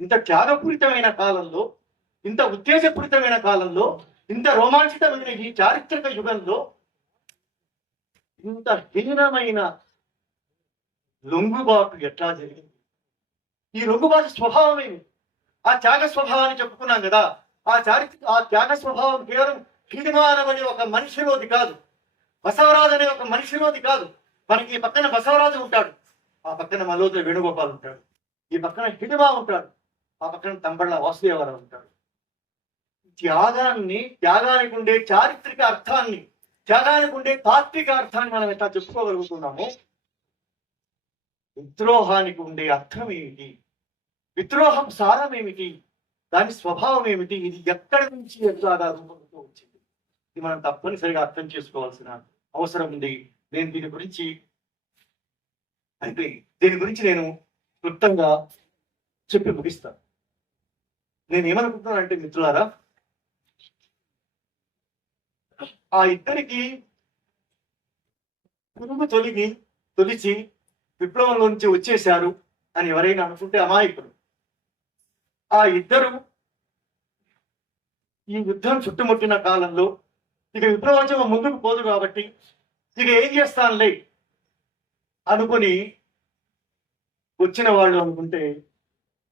ఇంత త్యాగపూరితమైన కాలంలో, ఇంత ఉత్తేజపూరితమైన కాలంలో, ఇంత రోమాంచితమైన ఈ చారిత్రక యుగంలో ఇంత హీనమైన లొంగుబాటు ఎట్లా జరిగింది? ఈ లొంగుబాటు స్వభావం ఏమి? ఆ త్యాగ స్వభావాన్ని చెప్పుకున్నాం కదా. ఆ త్యాగ స్వభావం కేవలం హిడిమానవని ఒక మనిషిలోది కాదు, బసవరాజు అనే ఒక మనిషిలోది కాదు. మనకి ఈ పక్కన బసవరాజు ఉంటాడు, ఆ పక్కన మలోదర వేణుగోపాల్ ఉంటాడు, ఈ పక్కన హిడిమా ఉంటాడు, ఆ పక్కన తంబళ్ళ వాసుదేవరావు ఉంటాడు. త్యాగానికి ఉండే చారిత్రక అర్థాన్ని, త్యాగానికి ఉండే తాత్విక అర్థాన్ని మనం ఎట్లా చెప్పుకోగలుగుతున్నామో, విద్రోహానికి ఉండే అర్థం ఏమిటి, విద్రోహం సారం ఏమిటి, దాని స్వభావం ఏమిటి, ఇది ఎక్కడి నుంచి ఎట్లాగా రూపంతో వచ్చింది, ఇది మనం తప్పనిసరిగా అర్థం చేసుకోవాల్సిన అవసరం ఉంది. నేను దీని గురించి నేను క్లుప్తంగా చెప్పి ముగిస్తాను. నేను ఏమనుకుంటున్నానంటే మిత్రులారా, ఆ ఇద్దరికి పురుగు తొలిచి విప్లవంలో నుంచి వచ్చేశారు అని ఎవరైనా అనుకుంటే అమాయకులు. ఆ ఇద్దరు ఈ యుద్ధం చుట్టుముట్టిన కాలంలో ఇక విప్లవోద్యమం ముందుకు పోదు కాబట్టి ఇక ఏం చేస్తానులే అనుకుని వచ్చిన వాళ్ళు అనుకుంటే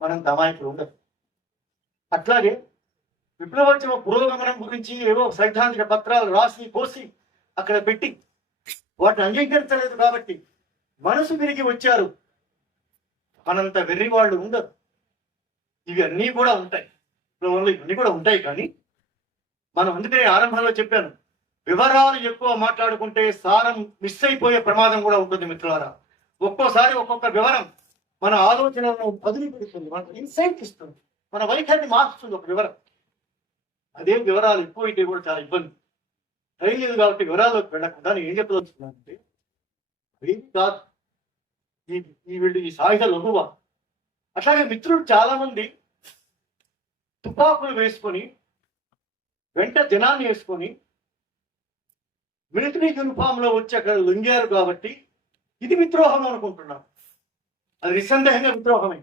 మనం అమాయకులు ఉండదు. అట్లాగే విప్లవోద్యమ పురోగమనం గురించి ఏవో సైద్ధాంతిక పత్రాలు రాసి పోసి అక్కడ పెట్టి వాటిని అంగీకరించలేదు కాబట్టి మనసు విరిగి వచ్చారు. మనంత వెర్రి వాళ్ళు ఉండరు. ఇవి అన్నీ కూడా ఉంటాయి, విప్లవంలో ఇవన్నీ కూడా ఉంటాయి. కానీ మనం అందుకనే ఆరంభంలో చెప్పాను, వివరాలు ఎక్కువ మాట్లాడుకుంటే సారం మిస్ అయిపోయే ప్రమాదం కూడా ఉంటుంది మిత్రులారా. ఒక్కోసారి ఒక్కొక్క వివరం మన ఆలోచనలను బదిలీ పెడుతుంది, మనకు ఇన్సైట్ ఇస్తుంది, మన వైఖరిని మార్చుతుంది ఒక వివరం. అదే వివరాలు ఎక్కువ అయితే కూడా చాలా ఇబ్బంది. ట్రైన్ లేదు కాబట్టి వివరాల్లోకి వెళ్ళకుండా నేను ఏం చెప్పదలుచుకున్నానంటే, ఏమి కాదు ఈ సాయుధ లఘువ. అట్లాగే మిత్రులు చాలా మంది తుపాకులు వేసుకొని వెంట జనాన్ని వేసుకొని మిలిటరీ యూనిఫామ్ లో వచ్చి అక్కడ లొంగారు కాబట్టి ఇది విద్రోహం అనుకుంటున్నాం. అది నిస్సందేహంగా విద్రోహమే.